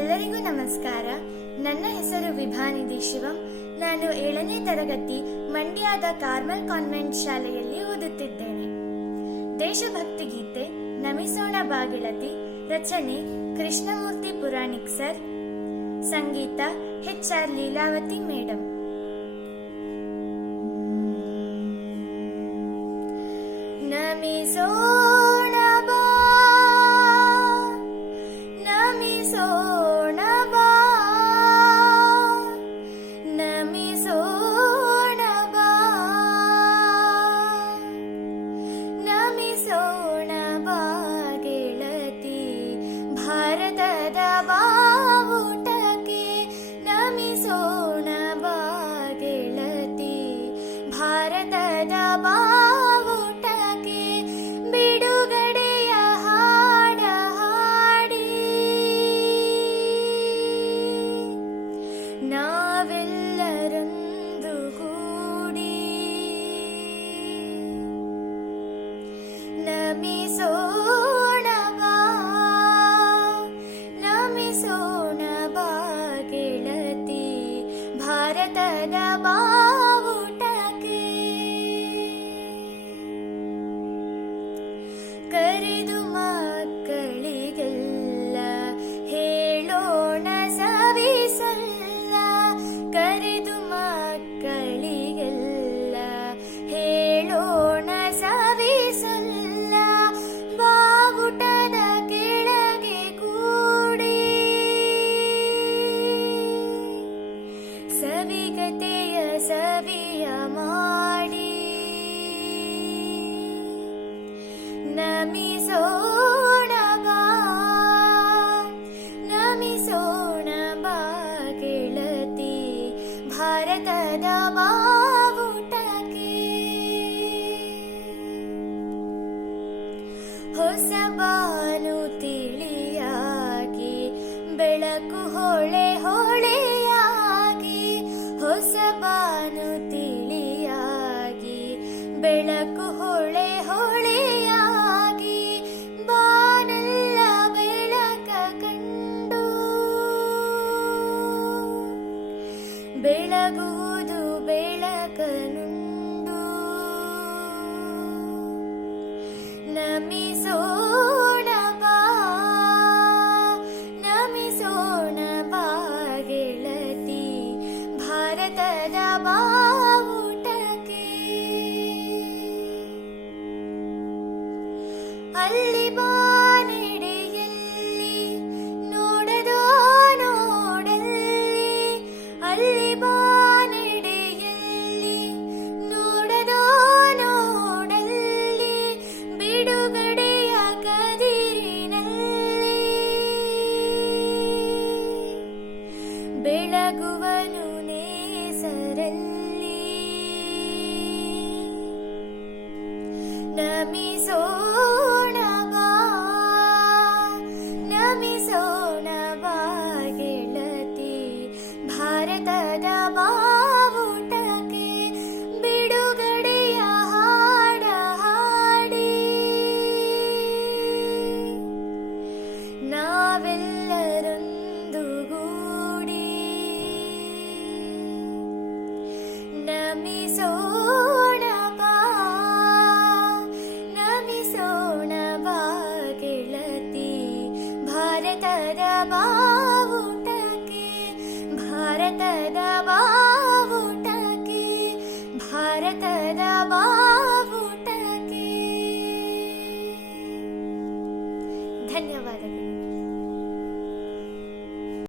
ಎಲ್ಲರಿಗೂ ನಮಸ್ಕಾರ. ನನ್ನ ಹೆಸರು ವಿಭಾನಿಧಿ ಶಿವಂ. ನಾನು 7ನೇ ತರಗತಿ ಮಂಡ್ಯದ ಕಾರ್ಮಲ್ ಕಾನ್ವೆಂಟ್ ಶಾಲೆಯಲ್ಲಿ ಓದುತ್ತಿದ್ದೇನೆ. ದೇಶಭಕ್ತಿ ಗೀತೆ ನಮಿಸೋಣ ಬಾಗಿಲತಿ, ರಚನೆ ಕೃಷ್ಣಮೂರ್ತಿ ಪುರಾಣಿಕ್ ಸರ್, ಸಂಗೀತ HR ಲೀಲಾವತಿ ಮೇಡಮ್. ನಮಿಸೋಣ ಬಾ, ನಮಿಸೋಣ ಬಾ, ನಮಿಸೋಣ ಬಾ, ನಮಿಸೋಣ ಬಾ ಗೆಳತಿ, ಭಾರತದ ಬಾವುಟಕ್ಕೆ. ನಮಿಸೋಣ ಬಾ ಗೆಳತಿ, ಭಾರತದ ಬಾವುಟಕ್ಕೆ. ಬಿಡುಗಡೆಯ ಹಾಡ ಹಾಡಿ ನಾವೆಲ್ಲರೊಂದು ಕೂಡಿ ನಮಿಸೋಣ ಬಾ, ನಮಿಸೋಣ ಬಾ ಗೆಳತಿ, ಭಾರತದ ಬಾವುಟಕ್ಕೆ. ಕರೆದು ಮಕ್ಕಳಿಗೆಲ್ಲ ಹೇಳೋಣ ಸವಿಸಲ್ಲ, ಕರೆದು ಮಕ್ಕಳಿಗೆಲ್ಲ ಹೇಳೋಣ ಸವಿಸಲ್ಲ. ಬಾವುಟದ ಕೆಳಗೆ ಕೂಡಿ ಸವಿಗತೆಯ ಸವಿಯ ಮಾಡಿ ನಮಿಸೋಣ ಬಾ, ನಮಿಸೋಣ ಬಾ ಗೆಳತಿ, ಭಾರತದ ಬಾವುಟಕ್ಕೆ. ಹೊಸ ಬಾನು ತಿಳಿಯಾಗಿ, ಬೆಳಕು ಹೊಳೆ ಹೊಳೆಯಾಗಿ, ಹೊಸ ಬಾನು ತಿಳಿಯಾಗಿ, ಬೆಳಕು ಹೊಳೆ ಹೊಳೆಯಾಗಿ, ಬಾನೆಲ್ಲ ಬೆಳಕ ಕಂಡು ಬೆಳಗುವುದು ಬೆಳಕನುಂಡು. ನಮಿಸೋಣ ಬಾ, ನಮಿಸೋಣ ಬಾ ಗೆಳತಿ, ಭಾರತದ ಬಾವುಟಕ್ಕೆ. ಅಲ್ಲಿ ಬಾನೆಡೆಯಲ್ಲಿ ನೋಡದೋ ನೋಡಲ್ಲಿ, ಅಲ್ಲಿ ಬಾನೆಡೆಯಲ್ಲಿ ನೋಡದೋ ನೋಡಲ್ಲಿ, ಬಿಡುಗಡೆಯ ಕದಿರಿನಲ್ಲಿ ಬೆಳಗುವನು ನೇಸರಲ್ಲಿ. ನಮಿಸೋಣ ಬಾ, ನಮಿಸೋಣ ಬಾ ಗೆಳತಿ, ಭಾರತದ ಬಾವುಟಕ್ಕೆ. ಬಿಡುಗಡೆಯ ಹಾಡ ಹಾಡಿ ನಾವೆಲ್ಲರೊಂದು ಗೂಡಿ ನಮಿಸೋಣ ಬಾ, ನಮಿಸೋಣ ಬಾ ಗೆಳತಿ, ಭಾರತದ ಬಾವುಟಕ್ಕೆ, ಭಾರತದ ಬಾವುಟಕ್ಕೆ, ಭಾರತದ ಬಾವುಟಕ್ಕೆ. ಧನ್ಯವಾದಗಳು.